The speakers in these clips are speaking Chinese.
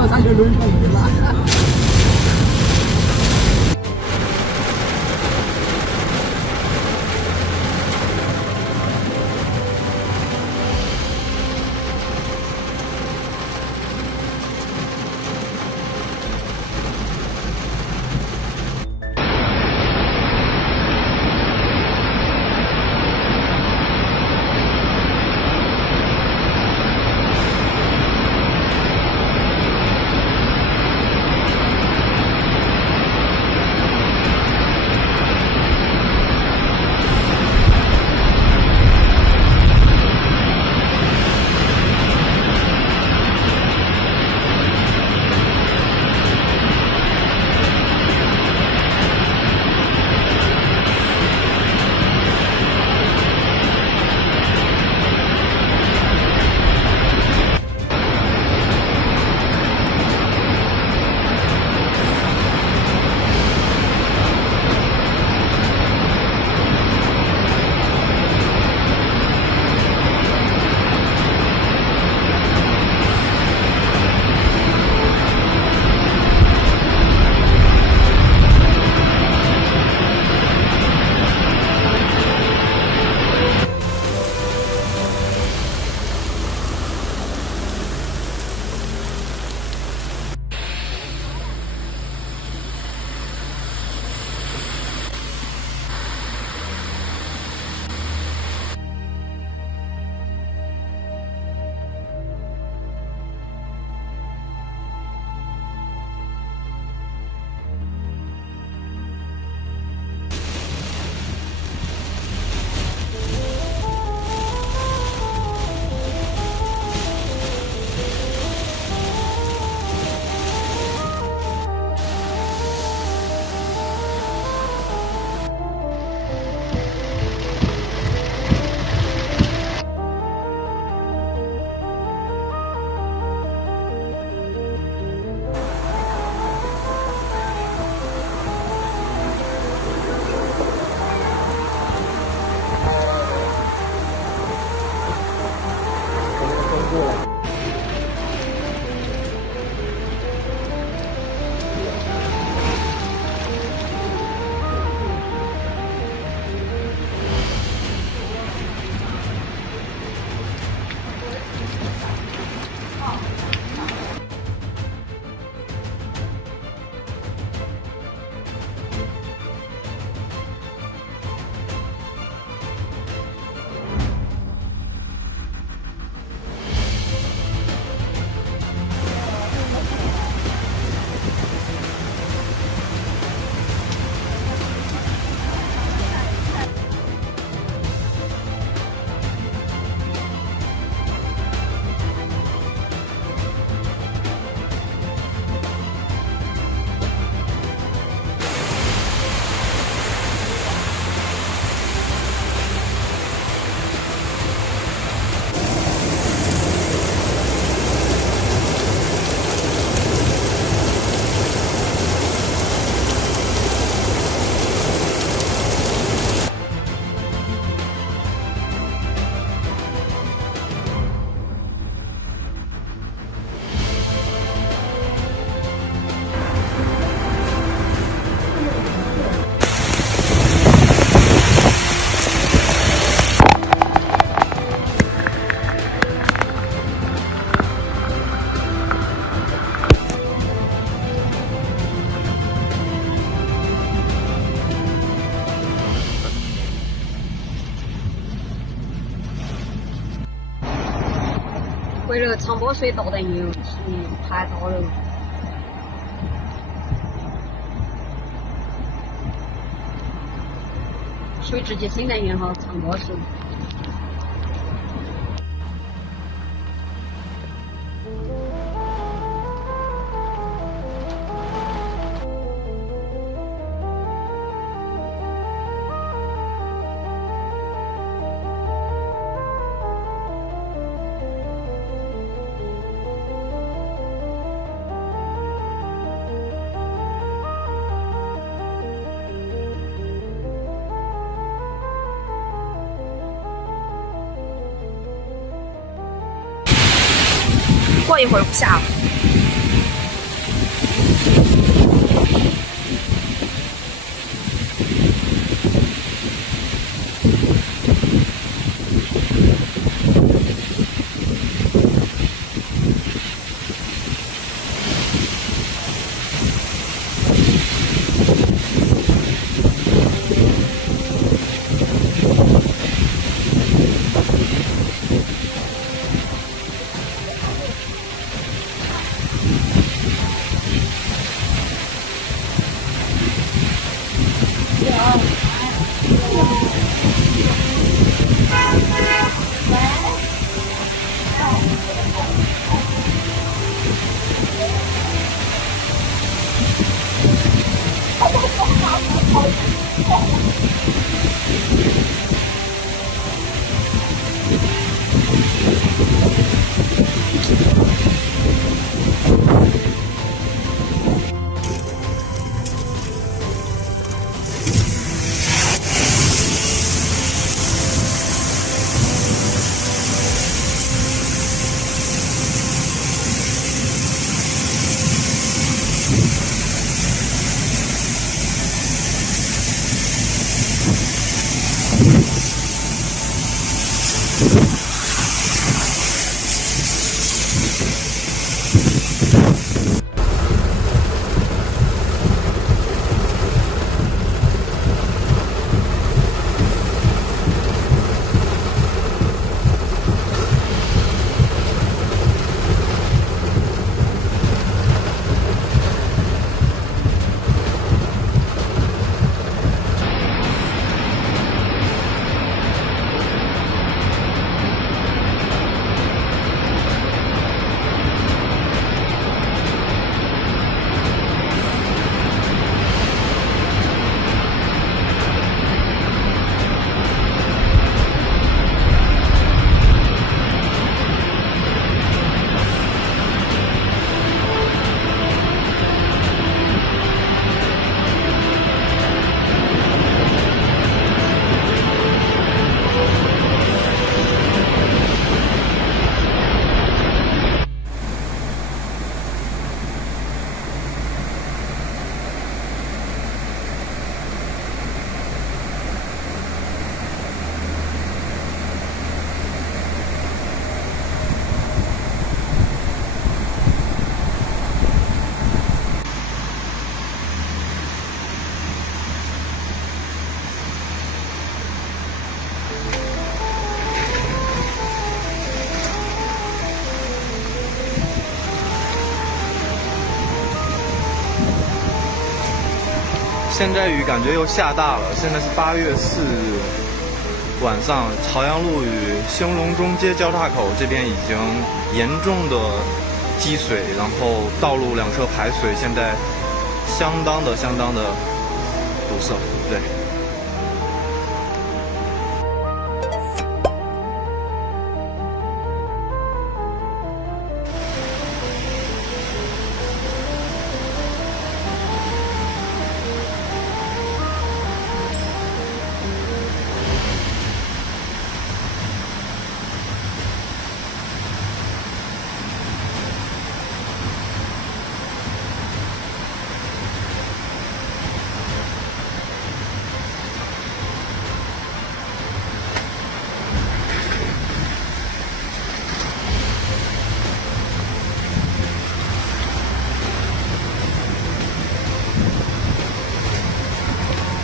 到他就轮到你了。回了长波隧道的油气太多了。水直接新能源和长波隧。过一会儿不下了。现在雨感觉又下大了，现在是8月4日晚上，朝阳路与兴隆中街交叉口这边已经严重的积水，然后道路两侧排水，现在相当的堵塞，对。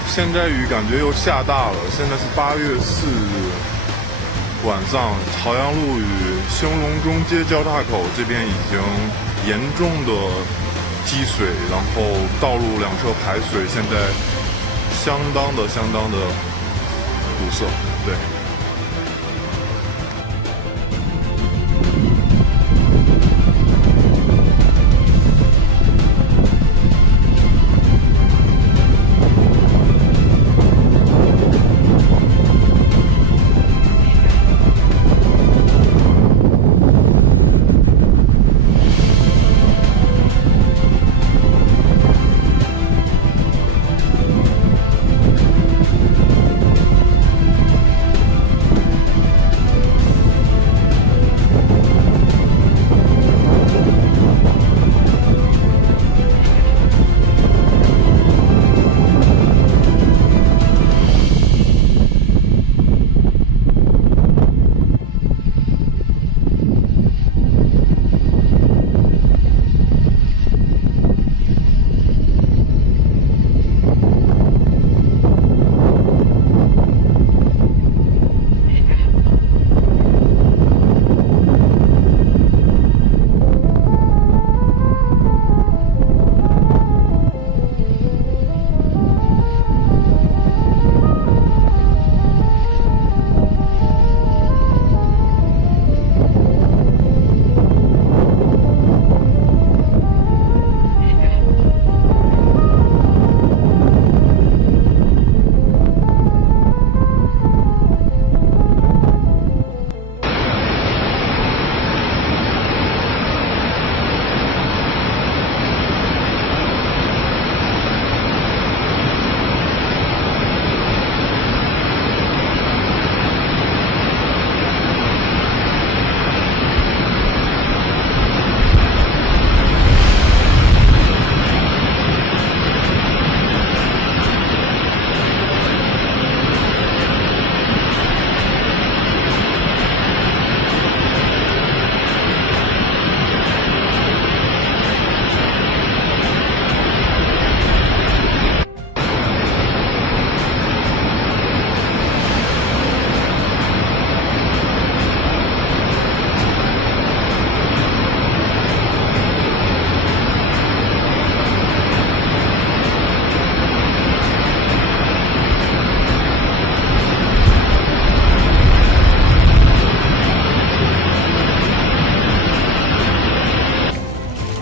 现在雨感觉又下大了，现在是8月4日晚上，朝阳路与兴隆中街交叉口这边已经严重的积水，然后道路两侧排水，现在相当的堵塞，对。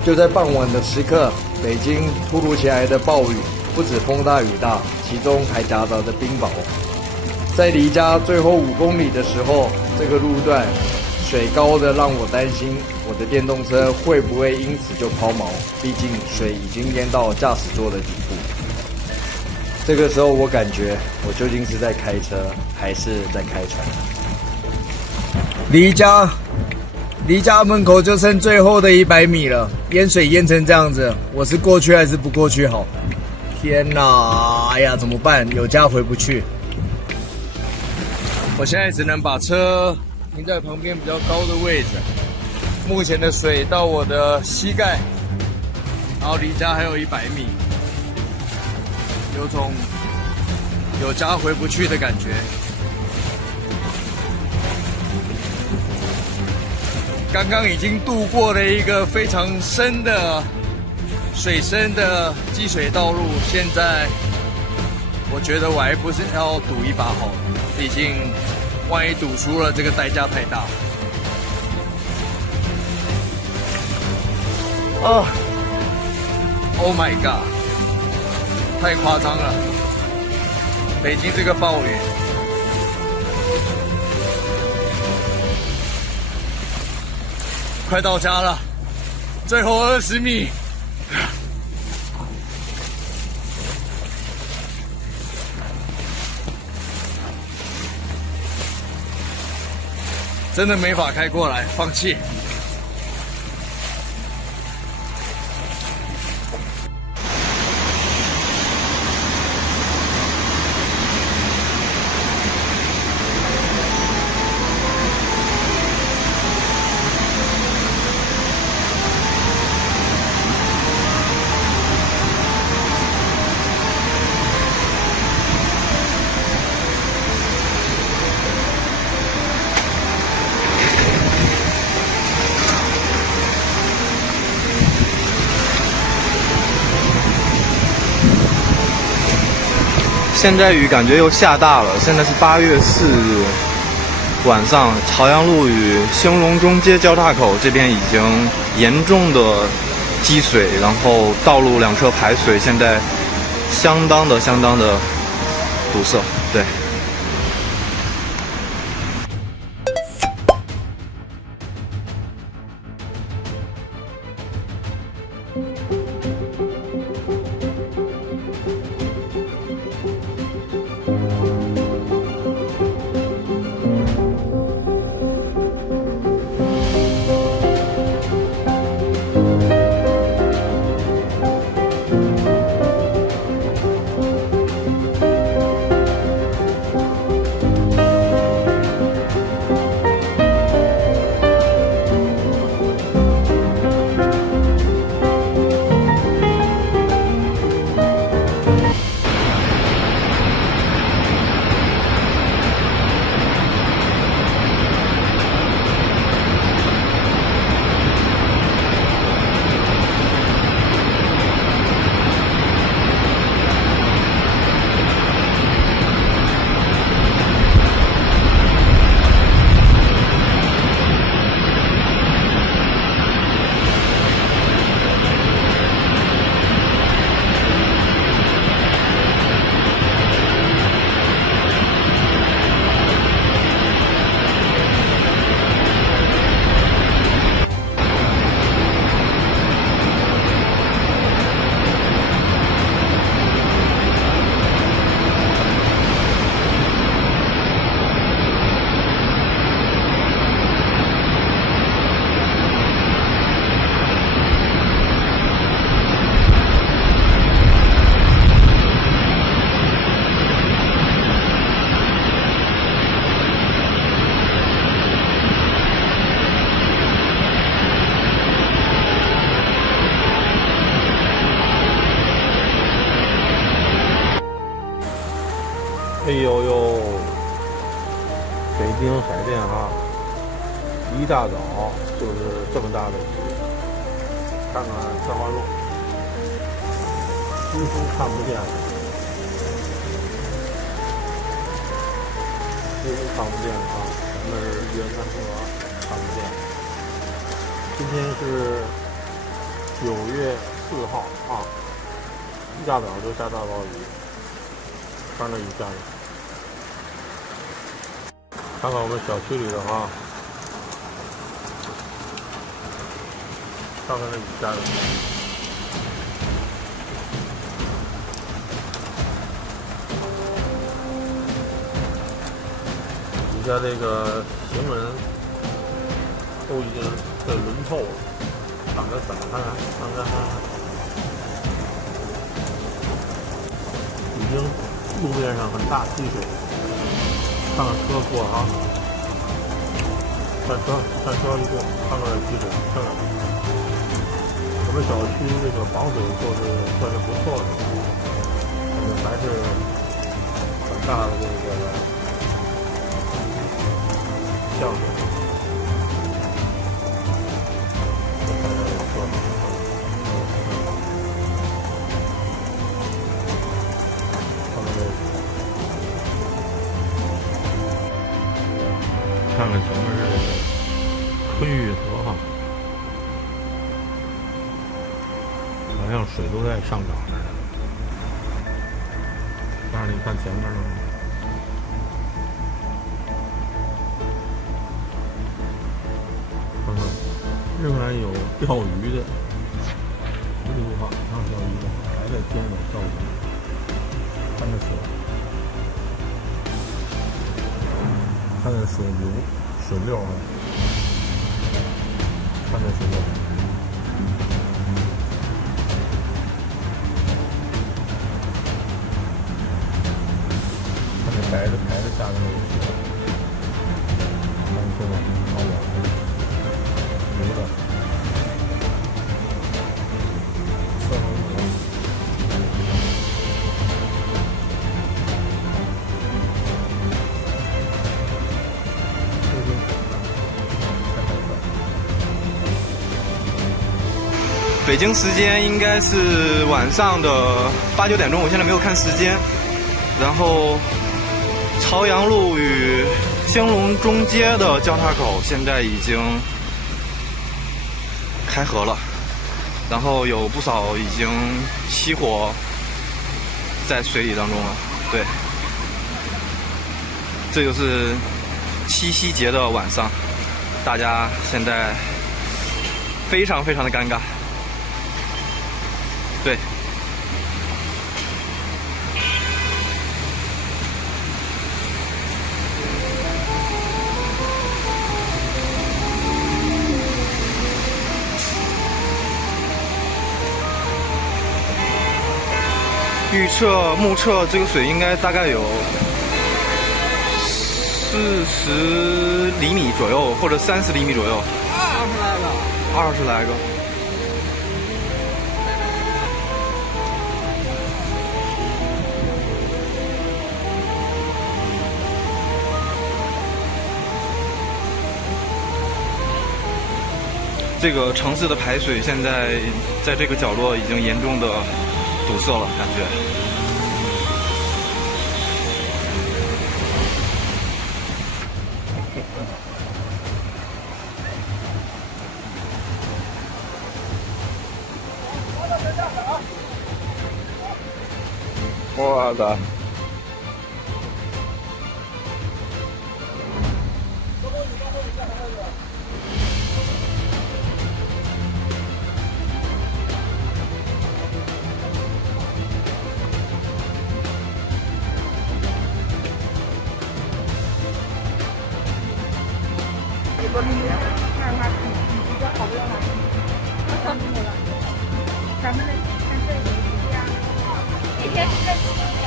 就在傍晚的时刻，北京突如其来的暴雨，不止风大雨大，其中还夹杂着冰雹。在离家最后5公里的时候，这个路段水高的让我担心我的电动车会不会因此就抛锚，毕竟水已经淹到驾驶座的底部。这个时候我感觉我究竟是在开车还是在开船？离家门口就剩最后的100米了，淹水淹成这样子，我是过去还是不过去好？天哪！哎呀，怎么办？有家回不去。我现在只能把车停在旁边比较高的位置。目前的水到我的膝盖，然后离家还有100米，有种有家回不去的感觉。刚刚已经渡过了一个非常深的水深的积水道路，现在我觉得我还不是要赌一把好了，毕竟万一赌输了，这个代价太大。啊 ！Oh my god！ 太夸张了，北京这个暴雨。快到家了，最后20米。真的没法开过来，放弃。现在雨感觉又下大了，现在是8月4日晚上，朝阳路与兴隆中街交叉口这边已经严重的积水，然后道路2侧排水，现在相当的堵塞，对。哎呦呦，北京闪电啊！一大早就是这么大的雨，看看三环路，几乎看不见了，几乎看不见了啊！咱们是岳山河看不见。今天是9月4号啊，一大早就下大暴雨，看着雨下的。看看我们小区里的啊，看看这雨下的。底下这个行人都已经被淋透了，挡着伞，看看，已经路面上很大积水，看看车过啊，看车一过，看看积水，看看。我们小区这个防水做的算是不错的，但是还是很大的这个降水。看看前面是这个昆玉河哈，好像水都在上涨似的。但是你看前面呢，看看仍然有钓鱼的，一路上钓鱼的还在天上钓鱼，看着水。看着水流、水流啊，看着水流，看着台子下面那个水，看这个好远，流的，色很美。北京时间应该是晚上的8、9点钟，我现在没有看时间。然后，朝阳路与兴隆中街的交叉口现在已经开河了，然后有不少已经熄火在水里当中了。对，这就是七夕节的晚上，大家现在非常非常的尴尬。对，目测这个水应该大概有40厘米左右，或者30厘米左右。20来个。这个城市的排水现在在这个角落已经严重的堵塞了，感觉。我的。咱们的看这里不一样，每天是在7点。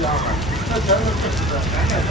200，这全是300多。